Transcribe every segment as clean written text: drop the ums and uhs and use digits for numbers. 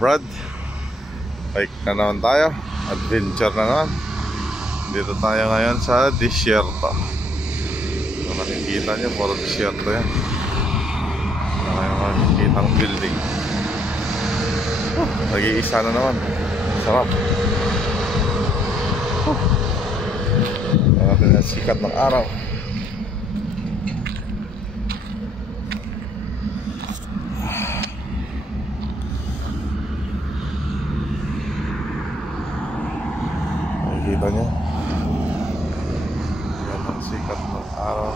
Brad, bike na naman tayo. Adventure na naman. Dito tayo ngayon sa disyerto. So, nakikita nyo, puro disyerto yan. Ngayon makikita ang building. Nag-iisa na naman. Sarap. Natin ang sikat ng araw. Nakikita nyo, yan ang sikat ng araw.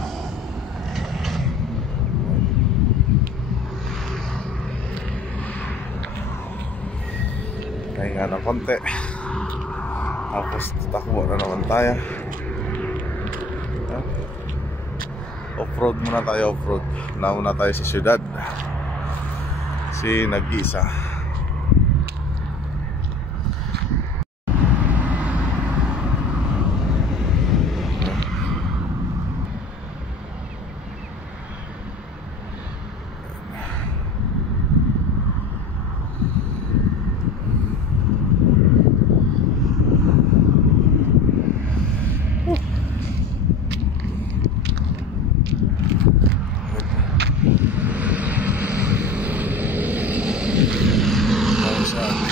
Kaya ng konti, tapos tatakbo na naman tayo. Off-road muna tayo, off-road. Nauna tayo sa syudad kasi nag-iisa.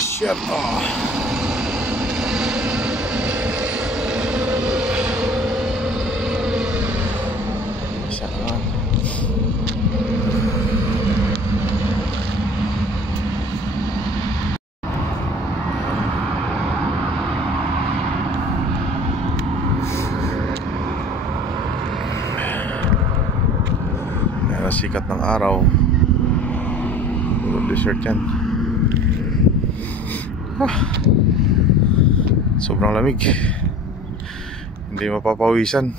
Shit. Sikat ng araw. Desert yan. Sobrang lamig. Hindi mapapawisan.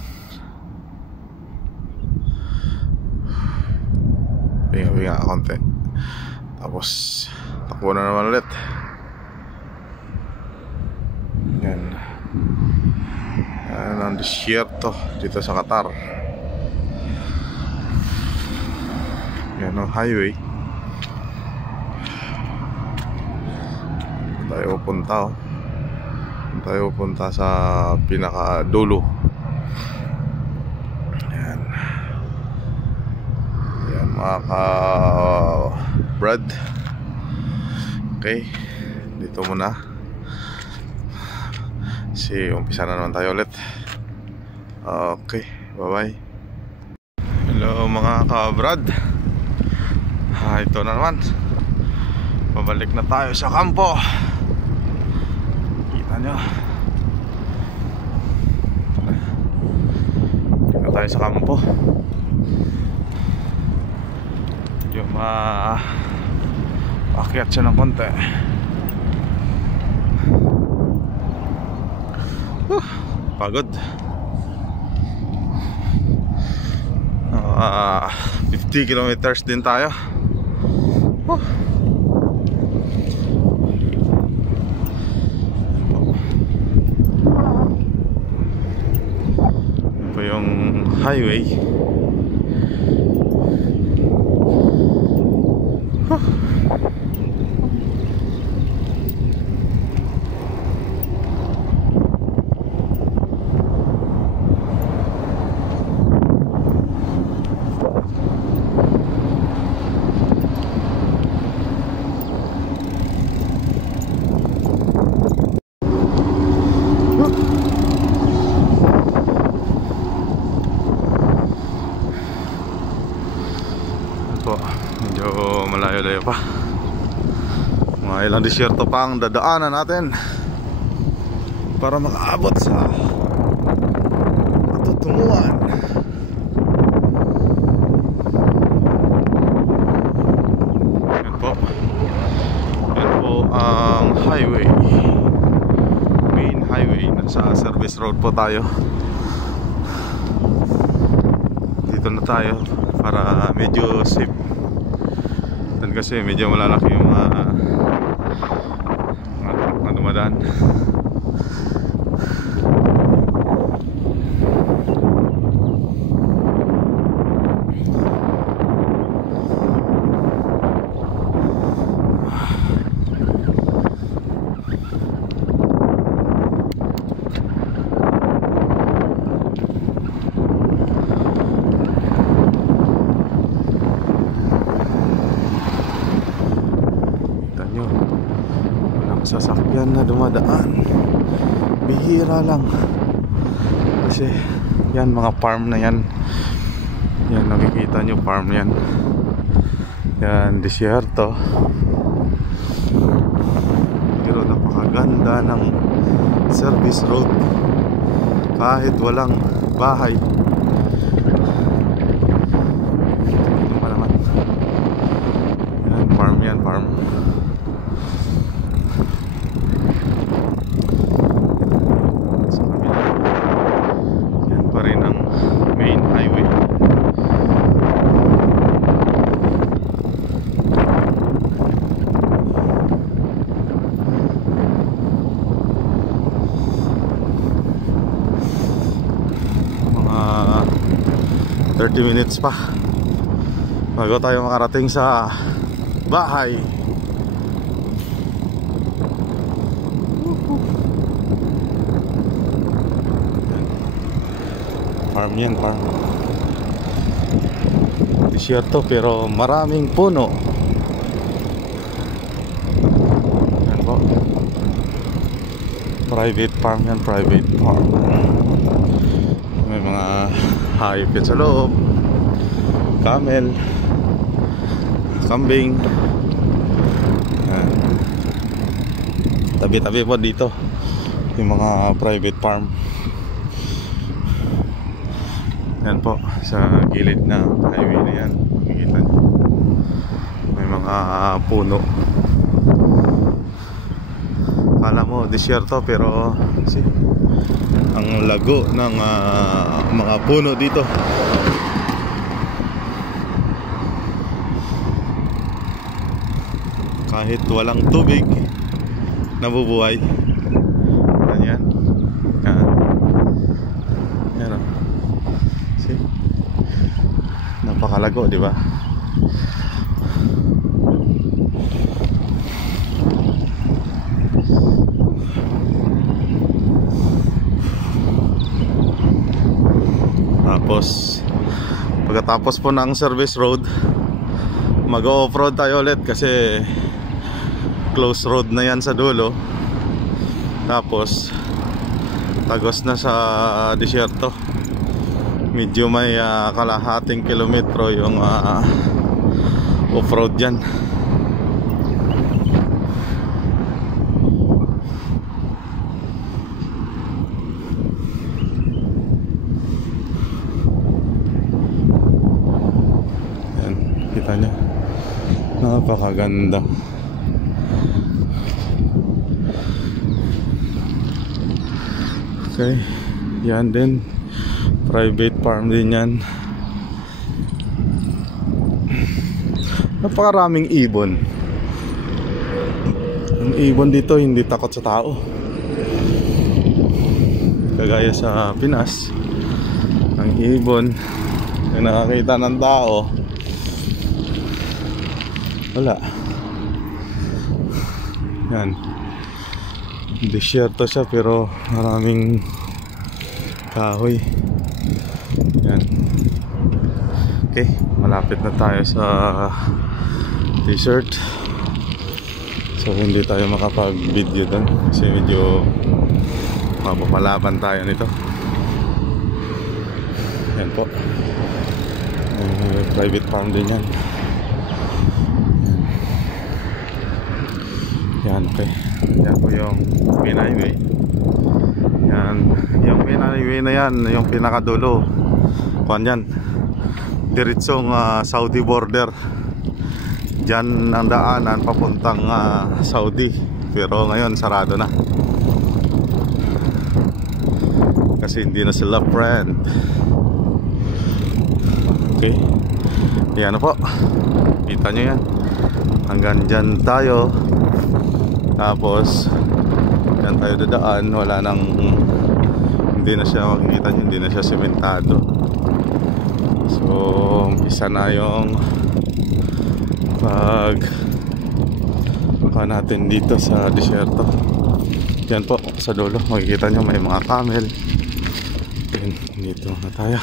Pinga-pinga konti. Tapos takbo na naman ulit. Yan. Yan ang disyerto dito sa Qatar. Yan ang highway. Tayo punta sa pinaka dulo. Yan. Yan mga ka-Brad. Okay, dito muna. Umpisa na naman tayo ulit. Okay, bye bye. Hello mga ka-Brad. Ito na naman. Pabalik na tayo sa kampo. Kita nyo, kita tayo sa kampo. Yung paakyat siya ng konti. Pagod. 50 kilometers din tayo. Ito yung highway. Medyo malayo-layo pa. Mga ilang disyerto pa ang dadaanan natin para makaabot sa patutunguhan. Yan po. Yan po ang highway. Main highway. Nasa service road po tayo. Dito na tayo para medyo safe. Kasi medyo malalaki yung mga dumadaan. na dumadaan. Bihira lang. Kasi yan, mga farm na yan. Yan, nakikita nyo, farm yan. Yan, disyerto. Pero napakaganda ng service road. Kahit walang bahay. Ito pa naman. Yan, farm yan, farm. Sa kabila, yan pa rin ang main highway. Mga 30 minutes pa bago tayo makarating sa bahay. Farm yan, farm. Disyerto pero maraming puno. Yan po. Private farm yan, private farm. May mga hayop yan sa loob. Camel, kambing. Yan. Tabi-tabi po dito yung mga private farm. Yan po, sa gilid na highway na yan, makikita nyo may mga puno. Kala mo disyerto pero see, ang lago ng mga puno dito. Kahit walang tubig, nabubuhay. Yan. Yan. Yan o. See? Napakalago, di ba? Tapos pagkatapos po ng service road, mag-off-road tayo ulit kasi close road na yan sa dulo. Tapos tagos na sa disyerto. Medyo may kalahating kilometro yung off-road yan. Yan, kita nyo, napakaganda. Okay, yan din, private farm din yan. Napakaraming ibon. Ang ibon dito hindi takot sa tao, kagaya sa Pinas. Ang ibon yung nakakita ng tao, wala. Yan, disyerto siya pero maraming kahoy. Yan. Okay, malapit na tayo sa desert. So hindi tayo makapag-video doon kasi medyo mapapalaban tayo nito. Yan po, private farm din yan. Yan, okay. Yan po yung main highway. Yan, yung main highway na yan, yung pinakadulo. Kuan yan, diretsong Saudi border. Diyan ang daanan papuntang Saudi. Pero ngayon sarado na kasi hindi na sila friend. Okay, yan na po, kita nyo yan. Hanggang dyan tayo. Tapos yan tayo dadaan. Wala nang, hindi na siya makikita nyo, hindi na siya sementado. So isa na yung pag natin dito sa disyerto. Yan po sa dulo makikita nyo may mga camel. Yan, dito na tayo.